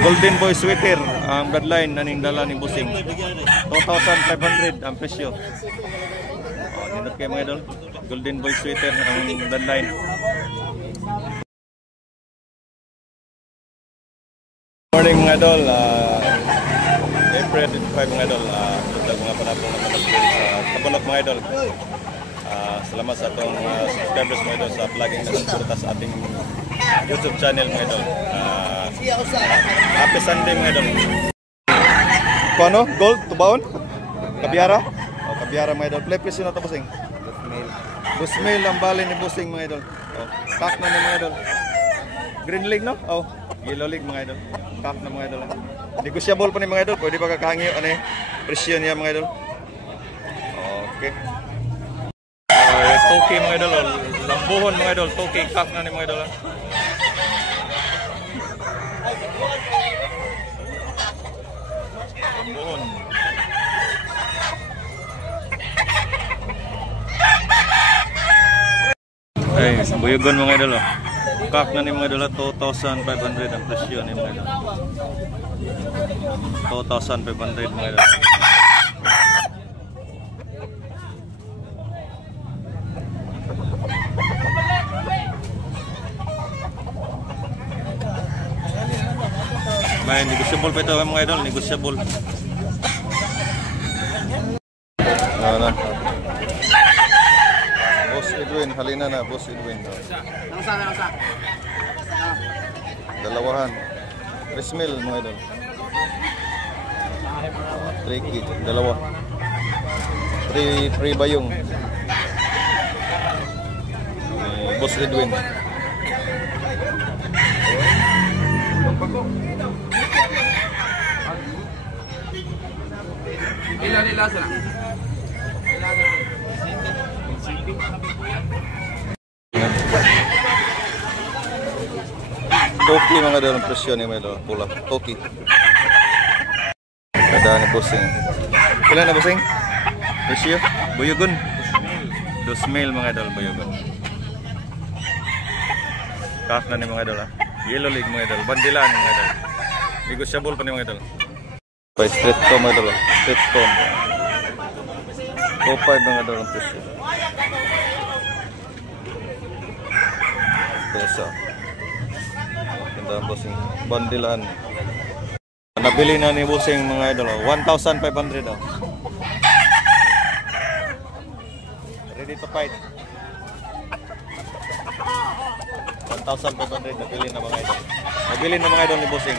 Golden Boy Sweater, ang bloodline na ning dala ni Busing. 2,500 ang presyo. Oh, nindot kayo mga idol. Golden Boy Sweater ang bloodline. Morning mga idol. April 25 mga idol. Tutag mga panapong naman sa Kapulok mga idol. Salamat sa atong subscribers mga idol sa vlogging na nagsuporta sa ating YouTube channel mga idol. Happy Sunday mga idol. Ano? Gold? Tubaon? Kabiara? O, Kabiara mga idol. Play presyo na ito Busing. Busmail ang bali ni Busing mga idol. O, kak na ni mga idol. Green League no? O, Yellow League mga idol. Kak na mga idol. Negosyable pa ni mga idol. Pwede pa kakahangyo. Ano eh? Presyo niya mga idol. Okay. Toki mga idol. Lambuhon mga idol. Toki kak na ni mga idol. Lambuhon. Ay, buyugon mga idol. Kak na ni mga idol. 2,500 ang presyo ni mga idol. 2,500 mga idol. May negosyable pa ito mga idol, negosyable. Ano? Boss Edwin, halina na, Boss Edwin. Dalawahan. 3,000 mga idol. 3 dalawa. 3 bayong. Boss Edwin. Ilan sana? Toki mga idol ang presyo ni mga idol. Pula. Toki. Kada ni Busing. Ilan na Busing? Presyo? Buyugon? 2,000 mga idol. Buyugon. Kak na ni mga idol. Yellow League mga idol. Bandilan mga idol. Negosyable pa ni mga idol. Street comb mga idol. Street comb. 2,500 mga idol ang presyo. Peso. Ganda ang Busing. Bandilan. Nabili na ni Busing mga idol. 1,500 daw. Ready to fight. 1,500 nabili na mga idol. Nabili na mga idol ni Busing.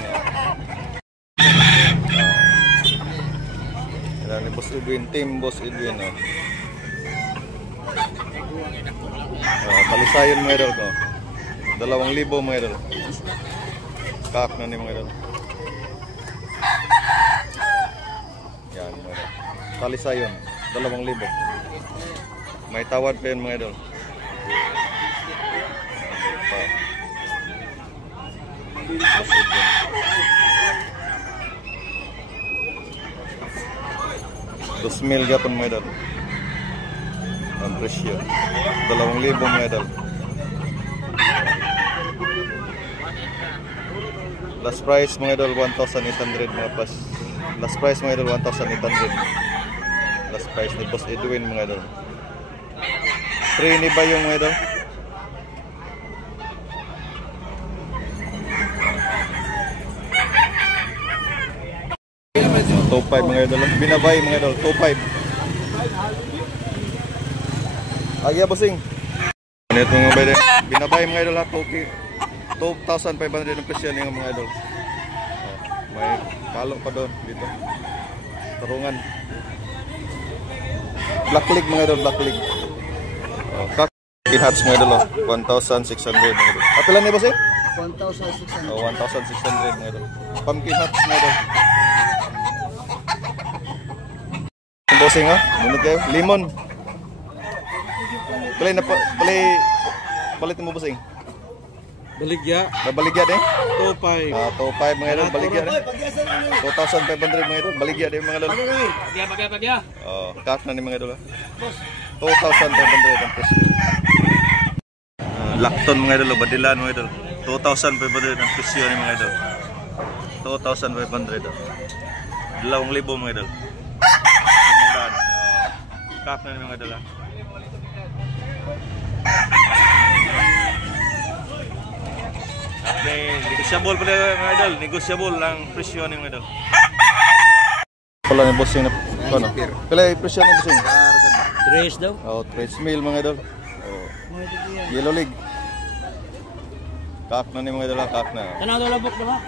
Ni Boss Edwin, team Boss Edwin. Palisayon mga idol ko. 2,000 mga idol. Kak na ni mga idol. Yan mga idol. Palisayon, 2,000. May tawad pa yun mga idol. Boss Edwin. $2,000 gapon mga idol. Ang presyo 2,000 mga idol. Last price mga idol 1,800 mga pas. Last price mga idol 1,800. Last price ni Boss Edwin mga idol. Free ni ba yung mga idol? Top 5 mga idol. Binabay mga idol. Top 5. Agya Busing. Ito mga idol. Binabay mga idol ha. 2,500 ang presyo ng mga idol. May kalo pa doon dito. Tarungan. Black League mga idol. Black League. Pumpkin hats mga idol. 1,600 mga idol. At ilan niya Busing? 1,600. 1,600 mga idol. Pumpkin hats mga idol. Busing ha, munod kayo. Limon. Palit mo Busing. Baligya. Baligya din? 2,500. 2,500 mga idol, baligya din. 2,500 mga idol, baligya din mga idol. Pagya. Kak na ni mga idol ha. 2,500 ang presyo. Lakton mga idol, Badilan mga idol. 2,500 ang presyo ni mga idol. 2,500. 2,000 mga idol. Pinundan. Kak na mga idol. Negosyable pala mga idol. Negosyable ang presyo ni mga idol. Pala ni bossing na ano? Pala yung presyo ni bossing? 3 daw. Oh, 3,000 mga idol. Oh. Yellow League. Kak na ni mga idol. Kak na. Tanaw daw labok ba?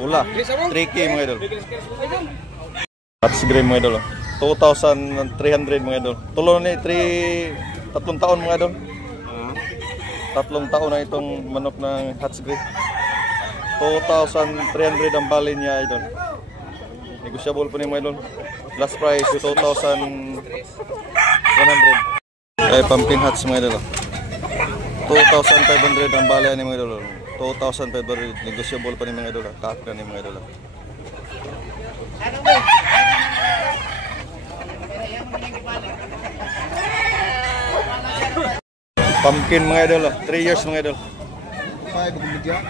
Ula. 3K mga idol. Hats Gray mga idol. 2,300 mga idol. Tulo ni 3 taon mga idol. 3 taon na itong manok ng Hats Gray. 2,300 ang bali niya idol. Negosyable po ni mga idol. Last price 2,100. Ay pumpkin hats mga idol. 2,500 ang bali ni mga idol. 2,500 negosyable pa ni mga idol. Kakra ni mga idol. Pumpkin mga idol. 3 years mga idol.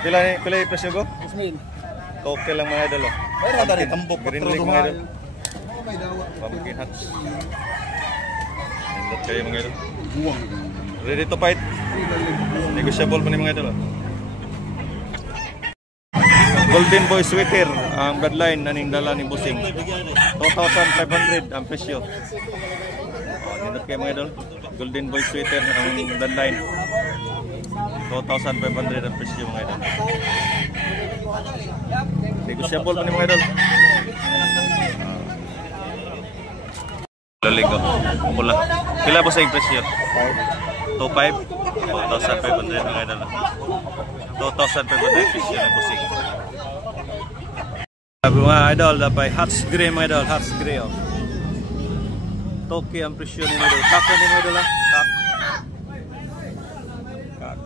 Pila yung presyo ko? 6,000. Okay lang mga idol. Pumpkin green league mga idol. Pumpkin hats. Nindot kayo mga idol. Ready to fight. Negosyable pa ni mga idol. Golden Boy Sweater ang bloodline na ningdala ni Busing. 2,500 ang presyo. Nindot kayo mga idol. Golden Boy Sweater ang bloodline. 2,500 ang presyo mga idol. Negosyable pa ni mga idol. Loligo. Pula. Pila po sa yung presyo? 2,500. 2,500 mga idol. 2,500 presyo na Busing. Mga idol, dapat Hats Gray mga idol. Hats Gray oh. Toki ang presyo ni mga idol. Kak na ni mga idol ha. Kak.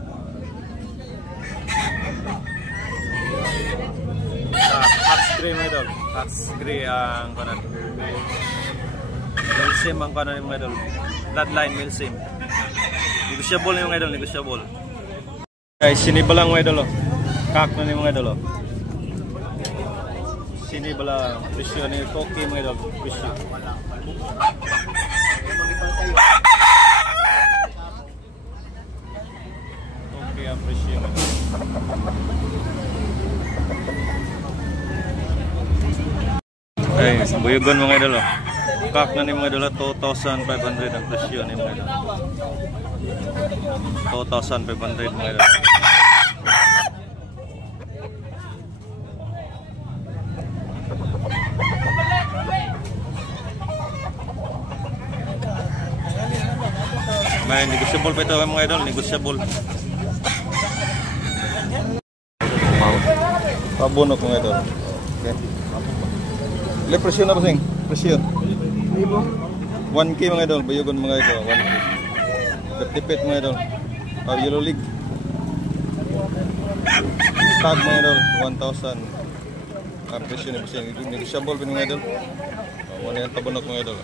Hats Gray mga idol. Hats Gray ang kanan. Milsim ang kanan mga idol. Bloodline Milsim. Negosyable yung mga idol. Negosyable. Guys, sinibalang mga idol. Kak na ni mga idol. Sinibalang presyo ni Toki mga idol. Presyo. Toki ang presyo. Ay, buyugon mga idol. Kak na ni mga idol. 2,500 ang presyo ni mga idol. 2,500 mga idol. May negosyable pa ito mga idol. Negosyable. Pabunok mga idol. Okay. Ile presyo na ba sing? Presyo. 1K mga idol, bayugon mga idol, 1K. Tertipid mga idol. Yellow League. Tag mga idol, 1,000. Presyo na ba sing? Negosyable pa mga idol. Wala yung pabunok mga idol.